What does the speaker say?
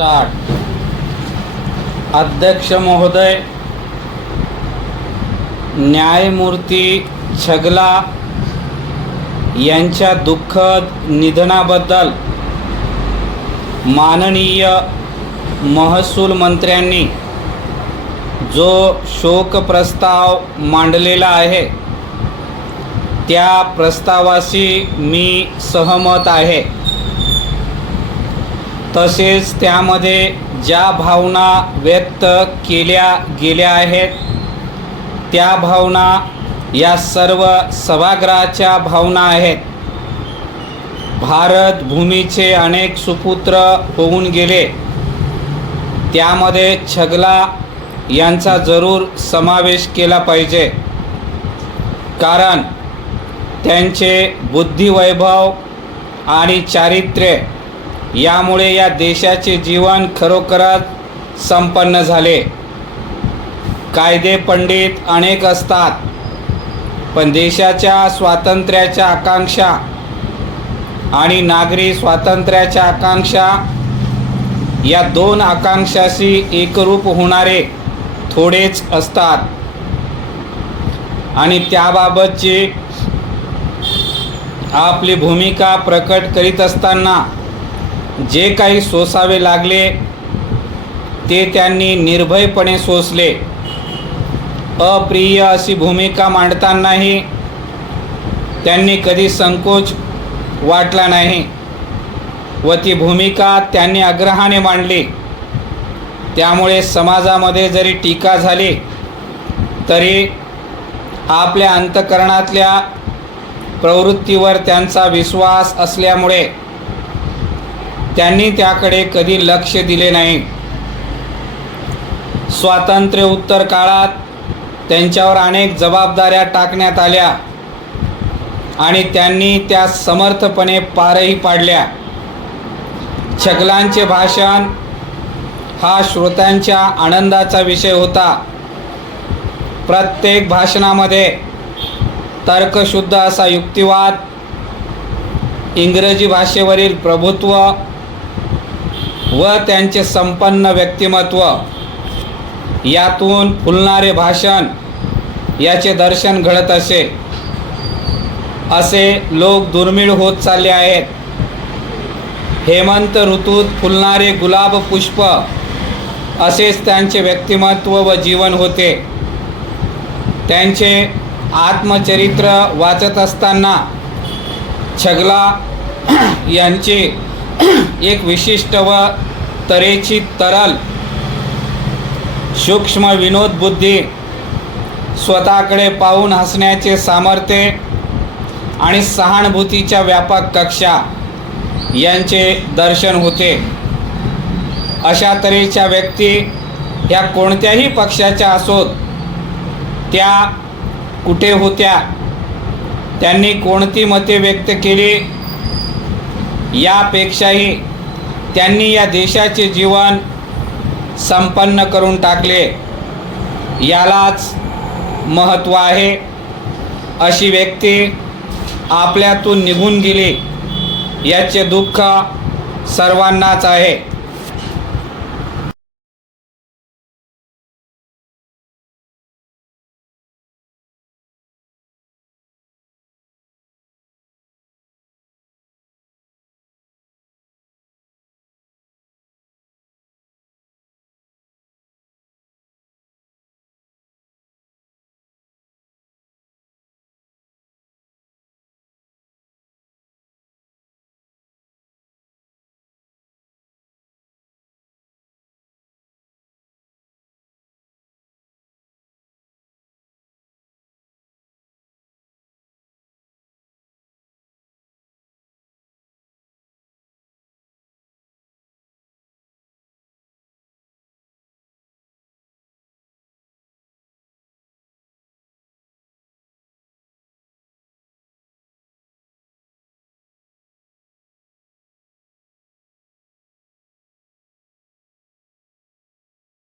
Start. अध्यक्ष महोदय, न्यायमूर्ती छगला यांच्या दुःखद निधनाबद्दल माननीय महसूल मंत्र्यांनी जो शोक प्रस्ताव मांडलेला आहे त्या प्रस्तावाशी मी सहमत आहे। तसेच त्यामध्ये ज्या भावना व्यक्त केल्या गेल्या आहेत त्या भावना या सर्व सभागृहाच्या भावना आहेत। भारत भूमीचे अनेक सुपुत्र होऊन गेले, त्यामध्ये छगला यांचा जरूर समावेश केला पाहिजे, कारण त्यांचे बुद्धिवैभव आणि चारित्र्य यामुळे या देशाचे जीवन खरोखरच संपन्न झाले। कायदे पंडित अनेक असतात, पण देशाच्या स्वातंत्र्याच्या आकांक्षा आणि नागरी स्वातंत्र्याच्या आकांक्षा या दोन आकांक्षाशी एकरूप होणारे थोडेच असतात। आणि त्याबाबतची आपली भूमिका प्रकट करीत असताना जे काही सोसावे लागले ते त्यांनी निर्भयपणे सोसले। अप्रिय अशी भूमिका मांडतानाही त्यांनी कधी संकोच वाटला नाही व ती भूमिका त्यांनी आग्रहाने मांडली। त्यामुळे समाजामध्ये जरी टीका झाली तरी आपल्या अंतःकरणातल्या प्रवृत्तीवर त्यांचा विश्वास असल्यामुळे त्यांनी त्याकडे कधी लक्ष दिले नाही। स्वातंत्र्य उत्तर काळात त्यांच्यावर अनेक जबाबदाऱ्या टाकण्यात आल्या आणि त्यांनी त्या समर्थपणे पारही पाडल्या। छगलांचे भाषण हा श्रोत्यांच्या आनंदाचा विषय होता। प्रत्येक भाषणामध्ये तर्कशुद्ध असा युक्तिवाद, इंग्रजी भाषेवरील प्रभुत्व व त्यांचे संपन्न व्यक्तिमत्व यातून फुलणारे भाषण याचे दर्शन घडत असे। असे लोक दुर्मिळ होत चालले आहेत। हेमंत ऋतूत फुलणारे गुलाब पुष्प असेच त्यांचे व्यक्तिमत्व व जीवन होते। त्यांचे आत्मचरित्र वाचत असताना छगला यांची एक विशिष्ट व तऱ्हेची तरल सूक्ष्म विनोद बुद्धी, स्वतःकडे पाहून हसण्याचे सामर्थ्य आणि सहानुभूतीच्या व्यापक कक्षा यांचे दर्शन होते। अशा तऱ्हेच्या व्यक्ती ह्या कोणत्याही पक्षाच्या असोत, त्या कुठे होत्या, त्यांनी कोणती मते व्यक्त केली, यापेक्षाही त्यांनी या देशाचे जीवन संपन्न करून टाकले, यालाच महत्त्व आहे। अशी व्यक्ती आपल्यातून निघून गेली याचे दुःख सर्वांनाच आहे।